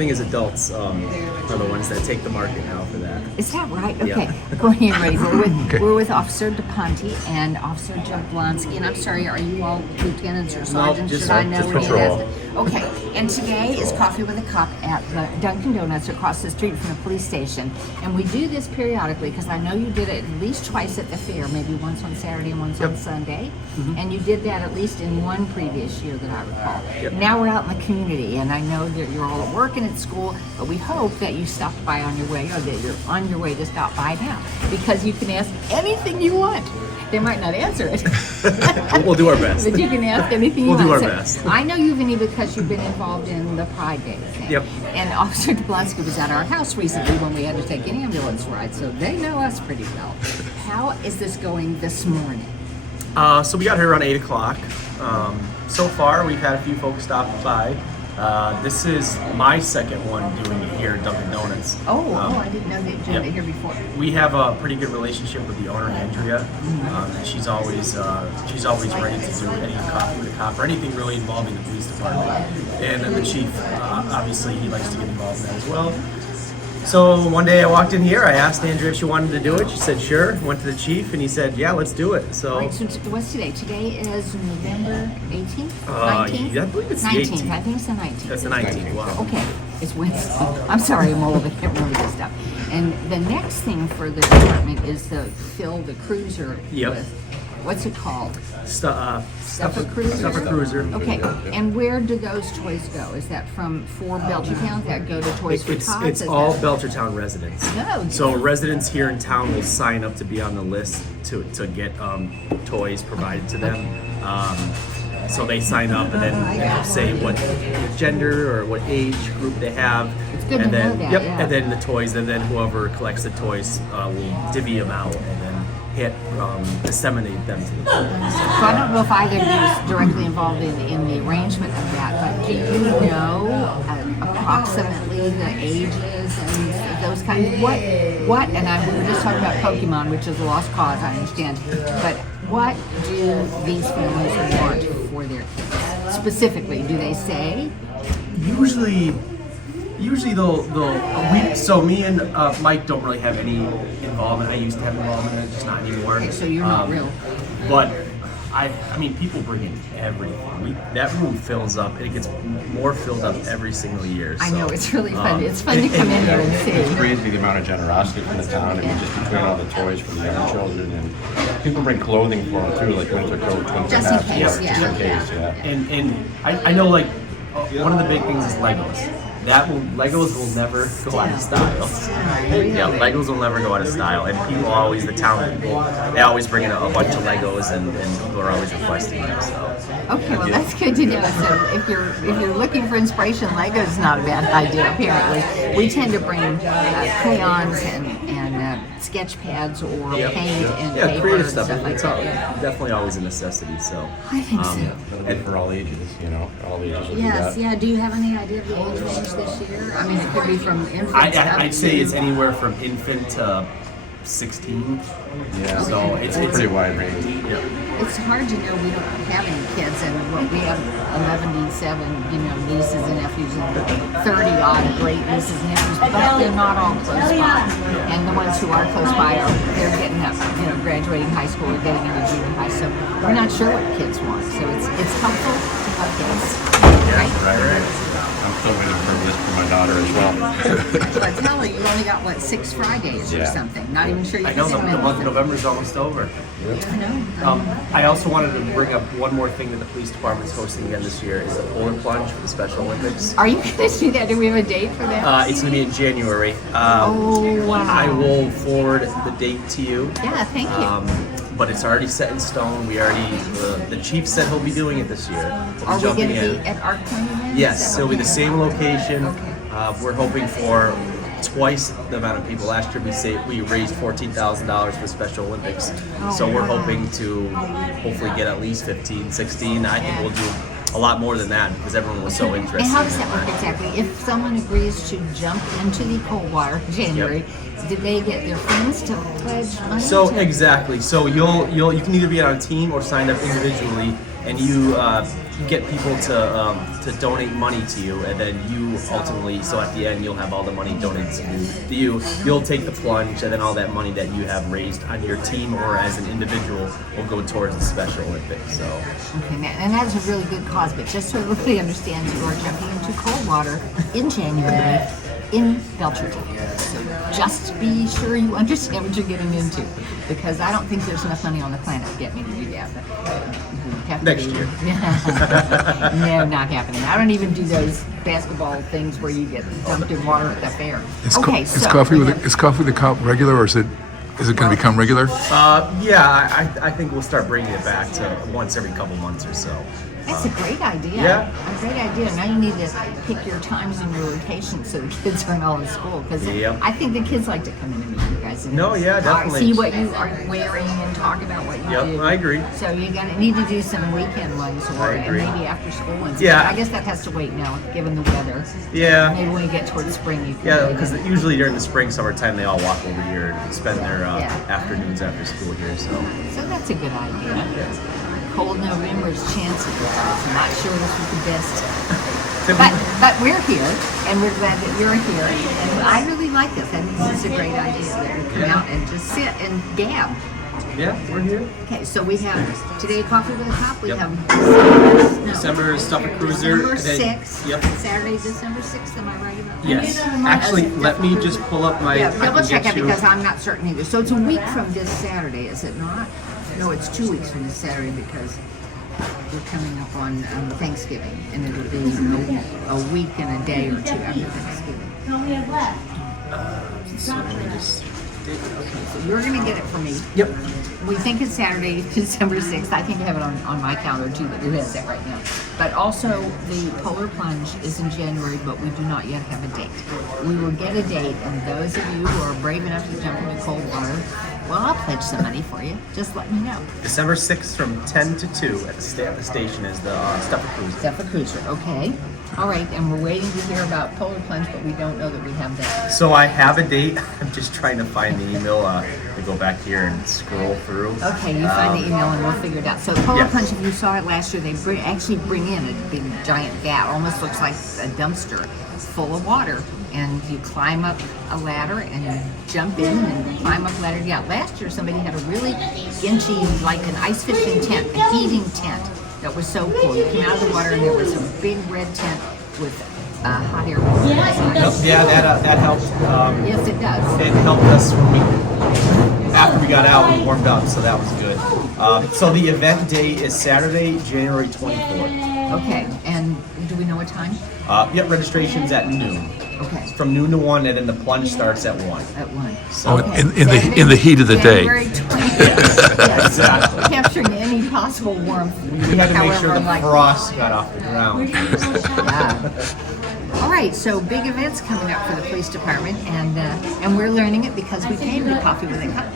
thing is adults are the ones that take the market now for that. Is that right? Okay. Yeah. Go ahead, ready. We're with Officer Daponte and Officer Jablonski. And I'm sorry, are you all lieutenants or sergeants? just Should I know just what you patrol. asked? Okay. And today is Coffee with a Cop at the Dunkin Donuts across the street from the police station. And we do this periodically because I know you did it at least twice at the fair, maybe once on Saturday and once on Sunday. And you did that at least in one previous year that I recall. Now we're out in the community, and I know that you're all at work and at school, but we hope that you stopped by on your way, or that you're on your way to stop by now, because you can ask anything you want. They might not answer it. We'll do our best. But you can ask anything you We'll want. do our best. I know you, Vinny, because you've been involved in the Pride Day thing. Yep. And Officer Jablonski was at our house recently when we had to take an ambulance ride, so they know us pretty well. How is this going this morning? So we got here around 8 o'clock. So far, we've had a few folks stop by. This is my second one doing it here at Dunkin Donuts. I didn't know that you did it here before. We have a pretty good relationship with the owner, Andrea. And she's always ready to do any coffee with a cop or anything really involving the police department. And then the chief, obviously, he likes to get involved in that as well. So one day I walked in here, I asked Andrea if she wanted to do it. She said sure. Went to the chief and he said, yeah, let's do it. So, All right, so what's today? Today is November 18th? 19th? I believe it's the 19th. 18th. I think it's the 19th. That's the 19th. Wow. Okay, it's Wednesday. I'm sorry, I'm old. I can't remember this stuff. And the next thing for the department is to fill the cruiser with, what's it called? Stuffer Cruiser? Stuffer Cruiser. Okay, and where do those toys go? Is that for Belchertown that go to Toys for Tots? It's all Belchertown residents. No. So residents here in town will sign up to be on the list to get toys provided to them. So they sign up and then say what gender or what age group they have. It's good and to then, know that, yeah. And then the toys, and then whoever collects the toys will divvy them out and then disseminate them to the kids. So I don't know if either of you is directly involved in the arrangement of that, but do you know approximately the ages and those kind of what? And we were just talking about Pokemon, which is a lost cause, I understand. But what do these families want for their kids specifically? Do they say? Usually so me and Mike don't really have any involvement. I used to have involvement in it, just not anymore. Okay, so you're not real. But I mean, people bring in everything. That room fills up, and it gets more filled up every single year. So, I know, it's really fun. It's fun to come in here and see. It's crazy the amount of generosity from the town. I mean, just between all the toys for the young children, and people bring clothing for them too, like winter coats, winter Just in hats, case, just in case, yeah. And I know, like, one of the big things is Legos. Legos will never go out of style. Yeah, Legos will never go out of style, and people always, the town people, they always bring in a bunch of Legos, and people are always requesting them. So. Okay, well that's good to know. So if you're looking for inspiration, Lego is not a bad idea. Apparently, we tend to bring crayons and sketch pads or paint and paper creative and stuff. like It's that. definitely always a necessity. So. I think so. And for all ages, all ages will do Yes, that. yeah. Do you have any idea of the age range this year? I mean, it could be from infant. I'd say it's anywhere from infant to 16. Yeah, So it's pretty wide range. Yeah. It's hard to know. We don't have any kids, and we have 77, nieces and nephews, and 30 odd great nieces and nephews, but they're not all close by. And the ones who are close by they're getting up, graduating high school or getting into junior high. So we're not sure what kids want. So it's helpful to have kids. Right. I'm still waiting for a list for my daughter as well. But tell her you only got 6 Fridays or something. Not even sure you I can know the submit month of anything. November is almost over. I know. I also wanted to bring up one more thing that the police department is hosting again this year is the Polar Plunge for the Special Olympics. Are you going to do that? Do we have a date for that? It's going to be in January. Oh, wow. I will forward the date to you. Yeah, thank you. But it's already set in stone. We already, the chief said he'll be doing it this year. Are we going to be at our clinic then? Yes, it'll be the same location. Okay. We're hoping for twice the amount of people. Last year we raised $14,000 for the Special Olympics. So we're hoping to hopefully get at least 15, 16. I think we'll do a lot more than that because everyone was so interested. And how does that work exactly? If someone agrees to jump into the cold water in January, did they get their friends to pledge money? So exactly. So you can either be on a team or sign up individually, and you get people to donate money to you, and then you ultimately, so at the end you'll have all the money donated to you. You'll take the plunge, and then all that money that you have raised on your team or as an individual will go towards the Special Olympics. So Okay, and that's a really good cause, but just so everybody understands, you are jumping into cold water in January in Belchertown. So just be sure you understand what you're getting into, because I don't think there's enough money on the planet to get me to do that. But next year. No, not happening. I don't even do those basketball things where you get dumped in water at the fair. Is So coffee we with have- is coffee with a cup regular, or is it going to become regular? Yeah, I think we'll start bringing it back to once every couple months or so. That's a great idea. Yeah. A great idea. Now you need to pick your times and your locations so the kids aren't all in school. Because Yep. I think the kids like to come in and meet you guys. And No, yeah, definitely. see what you are wearing and talk about what you Yep, do. I agree. So you're going to need to do some weekend ones or I agree. maybe after school ones. Yeah. I guess that has to wait now, given the weather. Yeah. Maybe when you get towards spring, you can. Yeah, do because that. usually during the spring, summertime, they all walk over here and spend their Yeah. afternoons after school here. So So that's a good idea. Cold November's chance of it. I'm not sure this was the best. But we're here, and we're glad that you're here. And I really like this. I think this is a great idea to come out and just sit and gab. yeah, we're here. Okay, so we have today coffee with a cup. We Yep. have December Stuff a Cruiser. December and then- 6th. Yep. Saturday, December 6th. Am I right about that? Yes. Actually, let me just pull up my. Yeah, I double can check get it you- because I'm not certain either. So it's a week from this Saturday, is it not? No, it's 2 weeks from this Saturday because we're coming up on Thanksgiving, and it'll be a week and a day or two after Thanksgiving. So let me just. So you're going to get it for me. Yep. We think it's Saturday, December 6th. I think I have it on my calendar too, but who has that right now? But also, the Polar Plunge is in January, but we do not yet have a date. We will get a date, and those of you who are brave enough to jump into cold water, well, I'll pledge some money for you. Just let me know. December 6th from 10 to 2 at the station is the Stuff a Cruiser. Steph a Cruiser, okay. All right, and we're waiting to hear about Polar Plunge, but we don't know that we have that. So I have a date. I'm just trying to find the email to go back here and scroll through. Okay, you find the email and we'll figure it out. So Polar Yes. Plunge, if you saw it last year, they actually bring in a big giant vat, almost looks like a dumpster full of water. And you climb up a ladder and you jump in and climb up a ladder. Yeah, last year somebody had a really ginchy, like an ice fishing tent, a heating tent that was so cool. You came out of the water and there was a big red tent with hot air balloon inside. Yeah, that helped. Yes, it does. It helped us when after we got out, we warmed up, so that was good. So the event day is Saturday, January 24th. Okay, and do we know what time? Yep, registration's at noon. Okay, From noon to 1, and then the plunge starts at 1. at 1. So in the heat of the day. January 20th. Yes. Exactly. Capturing any possible warmth. We had to make sure the however, frost got off the ground. Yeah. All right, so big events coming up for the police department, and we're learning it because we came to Coffee with a Cup.